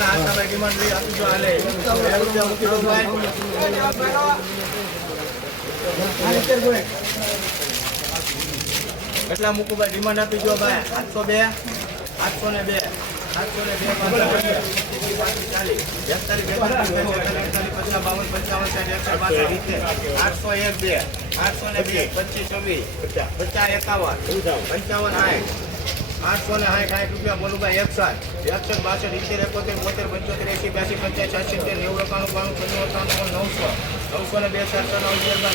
નકલા Ashabhai demand લઈ દો ભાઈ કેટલા મૂકું ભાઈ ડિમાન્ડ આપી જો ભાઈ. આઠસો બે, આઠસો ને બે, આઠસો ને બે આઠસો એક બે, આઠસો ને બે, પચીસ, છવ્વીસ, પચાસ, એકાવન, પંચાવન સાઠ આઠસો ને સાઠ સાઠ રૂપિયા બોલું ભાઈ એકસઠ એકસઠ બાસઠ ઇત્તેર એકોતેર બોતેર પંચોતેર એસી બ્યાસી પંચાસ સાત સિત્તેર નેવું એકાણું બાણું પંદર અઠાણું નવસો નવસો ને બે ચારસો નવ અગિયાર બાર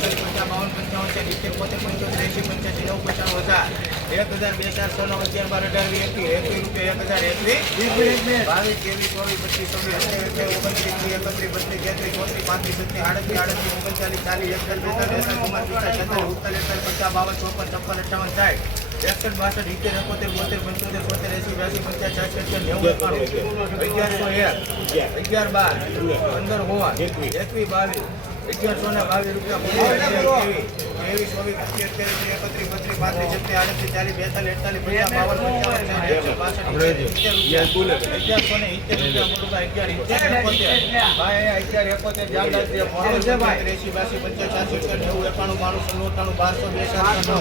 પંદર બાવન પંચાવન છે ઇત્તેર બોતેર પંચોતેર પંચ્યાસી નવ પચાસ હજાર એક હજાર બે હજાર નવ અગિયાર બાર અઢાર વીસ એકવીસ રૂપિયા એક હજાર એકવીસ બાવીસ ત્રેવીસ ચોવીસ પચીસ છવ્વીસ અઠ્યાવીસ ઓગણત્રીસ ત્રીસ એકત્રીસ બત્રીસ તેત્રીસ ચોત્રીસ પાંત્રીસ છત્રીસ આડત્રીસ આડત્રીસ ઓગણચાલીસ ચાલીસ એકતાલીસ બેતાલીસ પિસ્તાલીસ છેતાલીસ ઉડતાલીસ પચાસ બાવન ચોપન છપ્પન અઠાવન સાઠ એકસઠ બાસઠ ઇત્તેર એકોતેર બોતેર પંચોતેર બોતેર એસી બ્યાસી પંચાસ છાસઠ સત્તર નેવું એકાણું અગિયારસો એક અગિયાર બાર પંદર હોવા એકવીસ બાવીસ અગિયારસો ને બાવીસ રૂપિયા ત્રેવીસ ચોવીસ એકત્રીસ બત્રીસ પાંત્રીસ છત્રીસ આડત્રીસ ચાલીસ બેતાલીસ અડતાલીસ પચાસ બાવન પંચાવન એકસો બાસઠ અગિયારસો ને ઇત્તેર રૂપિયા બોલું અગિયાર ઇત્તેર એકોતેર ભાઈ અગિયાર એકોતેર બાસી પંચાસ ચારસો સત્તર નેવું એકાણું બાણું સો નવ્વાણું બારસો બે નવ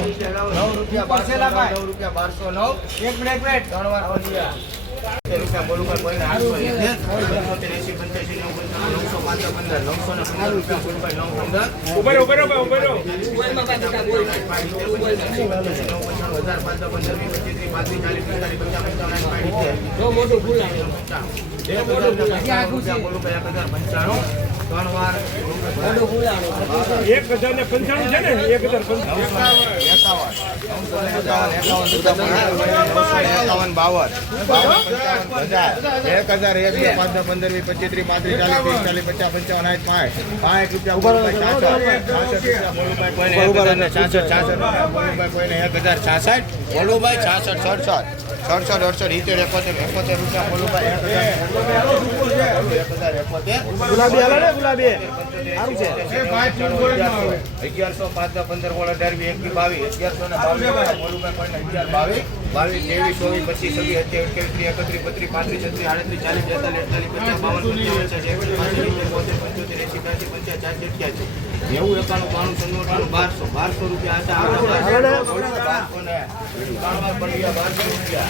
નવ રૂપિયા બારસો નવ રૂપિયા બારસો નવ એક મિનિટ મિનિટ ત્રણ વાર રૂપિયા બોલું આઠસો એસી પંચ્યાસી નવ પંચાવન મોટું ફૂલ પંચાણું ત્રણ વાર એક હજાર ને ને એક હજાર પંચાણું એકાવન બાવન એક હજાર એક બે પાંચ દસ પંદર વીસ પચીસ ત્રીસ પાંત્રીસ ચાલીસ ત્રીસ ચાલીસ પચાસ પંચાવન આઠ પાંચ પાંચ રૂપિયા છાસઠ છાસઠ એક હજાર છાસઠ બોલુભાઈ છાસઠ સડસઠ સડસઠ અડસઠ ઇતેર એકોતેર એકોતેર રૂપિયા બોલુભાઈ એક હજાર ગુલાબી હાલે ને અગિયારસો પાંચ પંદર સોળ અઢાર વીસ એકવીસ બાવીસ. અગિયારસો ને બાવીસ અગિયાર બાવીસ. બાવીસ ત્રેવીસ ચોવીસ પચીસ છવ્વીસ અત્યાવીસ અઠ્યાવીસ એકત્રીસ બત્રીસ પાંત્રીસ છત્રીસ આડત્રીસ ચાલીસ બેતાલીસ અડતાલીસ પચાસ બાવન પંચોતેર એસી બ્યાસી પંચાસ ચારસી અઠ્યાસી નેવું એકાણું બાણું અઠાણું બારસો. બારસો રૂપિયા હતા બારસો ને બારસો રૂપિયા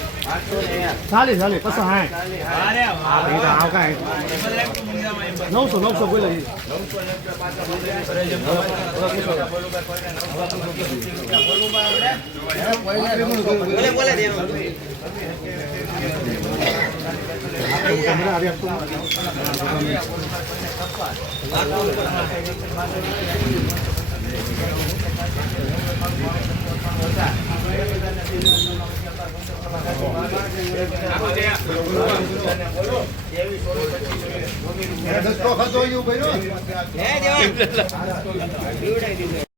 ચાલી ચાલી પચાસ હાય આવ કાંઈ. નવસો નવસો બોલે દસ તો ખાતો એવું ભાઈ